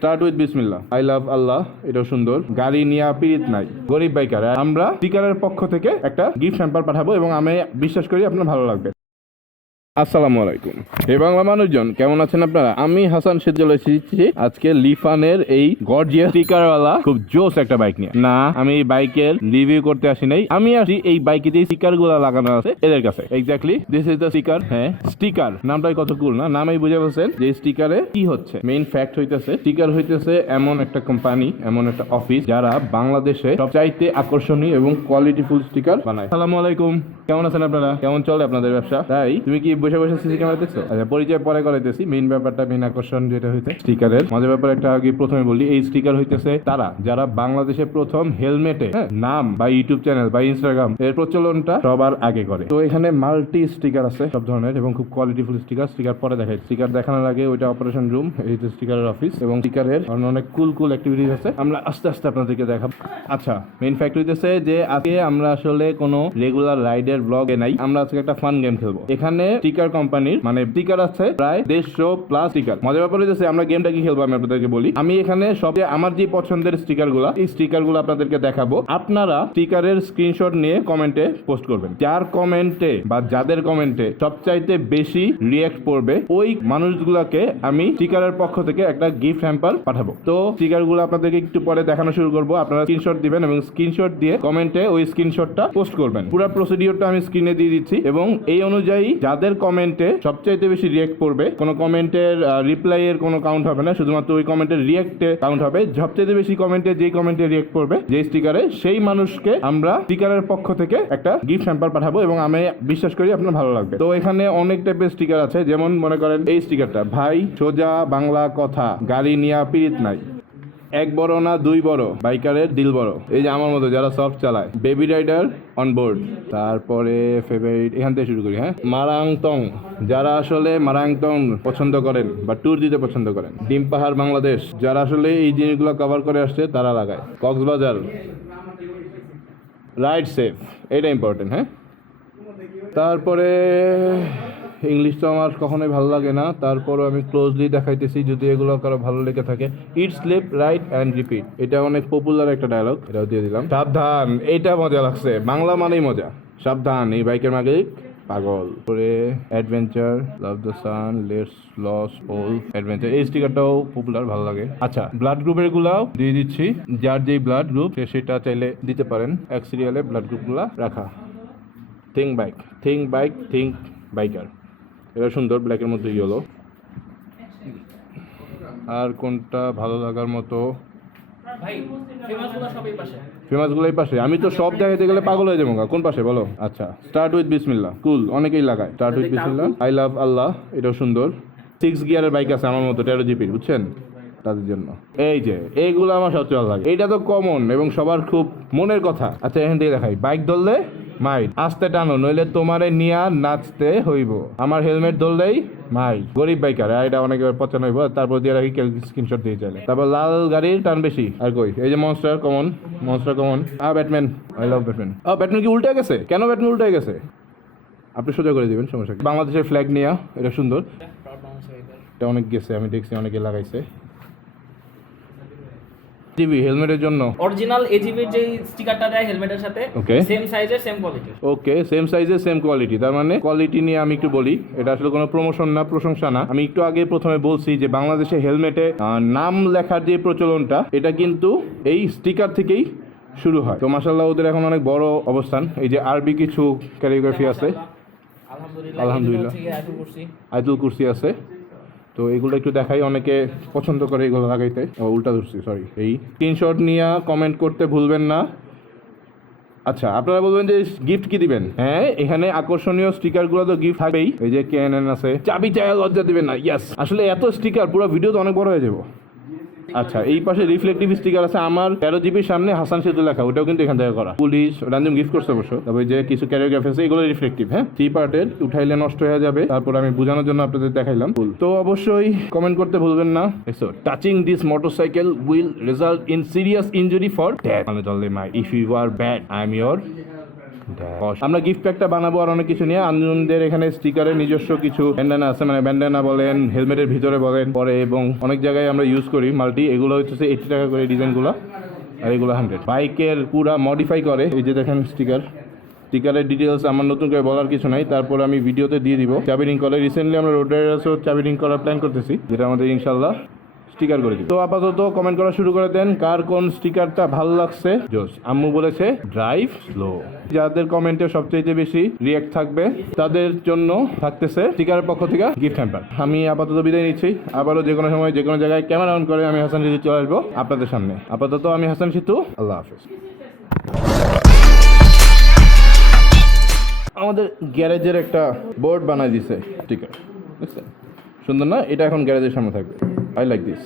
Start with বিসমিল্লা I love আল্লাহ এটা সুন্দর। গাড়ি নিয়ে পীড়িত নাই। গরিব বাইকার। আমরা স্পিকারের পক্ষ থেকে একটা গিফট স্যাম্পার পাঠাবো এবং আমি বিশ্বাস করি আপনার ভালো লাগবে। আসসালামু আলাইকুম। হে বাংলা মানুষজন, কেমন আছেন আপনারা? আমি হাসান সেজ্জল এসেছি আজকে লিফানের এই গর্জিয়াস স্টিকারওয়ালা, খুব জোস একটা বাইক নিয়ে। না, আমি এই বাইকের রিভিউ করতে আসি নাই। আমি আসি এই বাইকে যে স্টিকারগুলা লাগানো আছে এদের কাছে। Exactly this is the sticker হ্যাঁ স্টিকার নামটাই কত কুল না? নামেই বুঝে বলছেন যে স্টিকারে কি হচ্ছে। মেইন ফ্যাক্ট হইতেছে স্টিকার হইতেছে এমন একটা কোম্পানি এমন একটা অফিস যারা বাংলাদেশে সবচাইতে আকর্ষণীয় এবং কোয়ালিটিফুল স্টিকার বানায়। আসসালামু আলাইকুম। কেমন আছেন আপনারা? কেমন চলে আপনাদের ব্যবসা? তাই, তুমি কি বসে বসে সিসি ক্যামেরা দেখছ? আচ্ছা পরিচয় পরে করাইতেছি মেইন ব্যাপারটা মেইন আকর্ষণ যেটা হইতে স্টিকারের মজার ব্যাপার একটা আগে প্রথমে বলি, এই স্টিকার হইতেছে তারা, যারা বাংলাদেশে প্রথম হেলমেটে নাম বা ইউটিউব চ্যানেল বা ইনস্টাগ্রাম এর প্রচলনটা সবার আগে করে। তো এখানে মাল্টি স্টিকার আছে, সব ধরনের, এবং খুব কোয়ালিটিফুল স্টিকার স্টিকার পরে দেখাই স্টিকার দেখানোর আগে ওইটা অপারেশন রুম এই যে স্টিকারের অফিস এবং স্টিকারের অনেক কুল কুল অ্যাক্টিভিটিস আছে। আমরা আস্তে আস্তে আপনাদেরকে দেখাবো। আচ্ছা মেইন ফ্যাক্ট হইতেছে যে আজকে আমরা আসলে কোনো রেগুলার রাইডের ব্লগে নাই। আমরা আজকে একটা ফান গেম খেলব। এখানে স্টিকার কোম্পানির মানে স্টিকার আছে প্রায় দেড়শো প্লাস স্টিকার মজার ব্যাপার হইতেছে, আমরা গেমটা কি খেলব আমি আপনাদেরকে বলি। আমি এখানে সবচেয়ে আমার যে পছন্দের স্টিকারগুলা এই স্টিকারগুলো আপনাদেরকে দেখাবো। আপনারা স্টিকারের স্ক্রিনশট নিয়ে কমেন্টে পোস্ট করবেন। যার কমেন্টে বা যাদের কমেন্টে সবচাইতে বেশি রিয়াক্ট করবে, ওই মানুষগুলোকে আমি স্টিকারের পক্ষ থেকে একটা গিফট হ্যাম্পার পাঠাবো। তো স্টিকারগুলো আপনাদেরকে একটু পরে দেখানো শুরু করব। আপনারা স্ক্রিনশট দিবেন এবং স্ক্রিনশট দিয়ে কমেন্টে ওই স্ক্রিনশটটা পোস্ট করবেন। পুরো প্রসিডিওরটা আমি স্ক্রিনে দিয়ে দিচ্ছি এবং এই অনুযায়ী যাদের কমেন্টে সবচাইতে বেশি রিয়াক্ট করবে। কোনো কমেন্টের রিপ্লাই এর কোনো কাউন্ট হবে না, শুধুমাত্র ওই কমেন্টের রিয়াক্টে কাউন্ট হবে। সবচাইতে বেশি কমেন্টে যেই কমেন্টে রিয়াক্ট করবে যে স্টিকারে সেই মানুষকে আমরা স্টিকারের পক্ষ থেকে একটা গিফট হ্যাম্পার পাঠাবো এবং আমি বিশ্বাস করি আপনার ভালো লাগবে। তো এখানে অনেক টাইপের স্টিকার আছে, যেমন মনে করেন এই স্টিকারটা ভাই, সোজা বাংলা কথা, গাড়ি নিয়া পীড়িত নাই। এক বড় না দুই বড়? বাইকারের দিল বড়। এই যে আমার মতো যারা সফট চালায় বেবি রাইডার অন বোর্ড তারপরে ফেভারিট এখান থেকে শুরু করি হ্যাঁ? মারাংতং। যারা আসলে মারাংতং পছন্দ করেন বা ট্যুর দিতে পছন্দ করেন, ডিম পাহাড় বাংলাদেশ, যারা আসলে এই জিনিসগুলো কভার করে আসছে, তারা লাগায়। কক্সবাজার। রাইড সেফ এটা ইম্পর্টেন্ট হ্যাঁ? তারপরে ইংলিশ তো আমার কখনোই ভালো লাগে না। তারপরও আমি ক্লোজলি দেখাইতেছি যদি এগুলো কারও ভালো লেগে থাকে। Eat sleep ride and repeat এটা অনেক পপুলার একটা ডায়লগ এটাও দিয়ে দিলাম। সাবধান। এইটা মজা লাগছে। বাংলা মানেই মজা। সাবধান। এই বাইকের মালিক পাগল। পরে adventure love the sun let's lose all adventure এই স্টিকারটাও পপুলার ভালো লাগে। আচ্ছা ব্লাড গ্রুপের গুলাও দিয়ে দিচ্ছি। যার যেই ব্লাড গ্রুপ সেটা চাইলে দিতে পারেন। এক সিরিয়ালে ব্লাড গ্রুপগুলা রাখা। Think bike think bike think biker এটা সুন্দর ব্ল্যাকের মধ্যে ইয়েলো আর কোনটা ভালো লাগার মতো? পাশে। ফেমাসগুলোই পাশে। আমি তো সব দেখাইতে গেলে পাগল হয়ে যাব। কোন পাশে বলো? আচ্ছা স্টার্ট উইথ বিসমিল্লা কুল অনেকেই লাগায়। স্টার্ট উইথ বিসমিল্লা আই লাভ আল্লাহ এটাও সুন্দর। সিক্স গিয়ারের বাইক আছে আমার মতো তেরো জিপির বুঝছেন? তাদের জন্য। এই যে এইগুলো আমার সবচেয়ে ভালো লাগে। এইটা তো কমন এবং সবার খুব মনের কথা। আচ্ছা এখান থেকে দেখাই। বাইক ধরলে মাইল আস্তে টানো নইলে তোমারে নিয়া নাচতে হইব। আমার হেলমেট ধরলেই মাই। গরিব বাইকার এটা অনেক পছন্দ হইব তারপর দিয়ে রাখি স্ক্রিনশট দিয়ে চাইলে। তারপর লাল গাড়ির টান বেশি আর কই? এই যে monster common monster common a Batman I love Batman O Batman কি উল্টে গেছে? কেন ব্যাটম্যান উল্টে গেছে? আপনি সোজা করে দিবেন সমস্যা কি? বাংলাদেশের ফ্ল্যাগ নিয়ে এটা সুন্দর। এটা অনেক গেছে আমি দেখছি অনেকে লাগাইছে। টিভি হেলমেটের জন্য? অরিজিনাল এজিবির যে স্টিকারটা দেয় হেলমেটের সাথে Okay. সেম সাইজের সেম কোয়ালিটির ওকে সেম সাইজে সেম কোয়ালিটি তার মানে কোয়ালিটি নিয়ে আমি একটু বলি এটা আসলে কোনো প্রমোশন না প্রশংসা না। আমি একটু আগে প্রথমে বলছি যে বাংলাদেশে হেলমেটে নাম লেখার যে প্রচলনটা এটা কিন্তু এই স্টিকার থেকেই শুরু হয়। তো মাসাল্লাহ ওদের এখন অনেক বড় অবস্থান। এই যে আরবি কিছু ক্যালিগ্রাফি আছে। আলহামদুলিল্লাহ। আইতুল কুরসি আছে। তো এগুলো একটু দেখাই অনেকে পছন্দ করে এগুলো লাগাইতে। ও, উল্টা ধরছি সরি এই স্ক্রিনশট নিয়ে কমেন্ট করতে ভুলবেন না। আচ্ছা আপনারা বলবেন যে গিফট কি দিবেন? হ্যাঁ এখানে আকর্ষণীয় স্টিকারগুলো তো গিফট থাকবেই এই যে কেএনএন আছে। চাবি চায় লজ্জা দিবেন না ইয়াস আসলে এত স্টিকার পুরো ভিডিও তো অনেক বড় হয়ে যাব। আচ্ছা এই পাশে রিফ্লেক্টিভ স্টিকার আছে আমার তেরো জিবির সামনে হাসান সেতু লেখা, ওটাও কিন্তু এখান থেকে করা। পুলিশ রাঞ্জুম গিফট করছে অবশ্য। তবে যে কিছু ক্যারিওগ্রাফি আছে, এগুলো রিফ্লেক্টিভ হ্যাঁ? থ্রি পার্টের উঠাইলে নষ্ট হয়ে যাবে। তারপর আমি বোঝানোর জন্য আপনাদের দেখাইলাম. তো অবশ্যই কমেন্ট করতে ভুলবেন না। Touching this motorcycle will result in serious injury for that মানে ধরলে my if you are bad I am your আমরা গিফট প্যাকটা বানাবো আর অনেক কিছু নিয়ে। আঞ্জুমদের এখানে স্টিকারের নিজস্ব কিছু ব্যান্ডানা আছে মানে ব্যান্ডানা বলেন হেলমেটের ভিতরে বলেন, পরে এবং অনেক জায়গায় আমরা ইউজ করি মাল্টি এগুলো হচ্ছে এইটি টাকা করে ডিজাইনগুলো আর এগুলো হান্ড্রেড বাইকের পুরা মডিফাই করে, এই যে দেখেন স্টিকার স্টিকারের ডিটেলস আমার নতুন করে বলার কিছু নাই, তারপর আমি ভিডিওতে দিয়ে দিব। চাবি রিং করে রিসেন্টলি আমরা রোড রাইডার্সও চাবি রিং করার প্ল্যান করতেছি, যেটা আমাদের ইনশাল্লাহ স্টিকার করে দিব। তো আপাতত কমেন্ট করা শুরু করে দেন, কার কোন স্টিকারটা ভালো লাগছে? জোস, আম্মু বলেছে ড্রাইভ স্লো যাদের কমেন্টে সবচেয়ে বেশি রিয়াক্ট থাকবে, তাদের জন্য থাকতেছে স্টিকারের পক্ষ থেকে গিফট হ্যাম্পার আমি আপাতত বিদায় নিচ্ছি। আবারও যে কোনো সময়, যে কোনো জায়গায় ক্যামেরা অন করে আমি হাসান সিতু চলে আসব আপনাদের সামনে। আপাতত আমি হাসান সিতু আল্লাহ হাফেজ। আমাদের গ্যারেজের একটা বোর্ড বানাই দিছে স্টিকার, বুঝছেন? সুন্দর না? এটা এখন গ্যারেজের সামনে থাকবে। I like this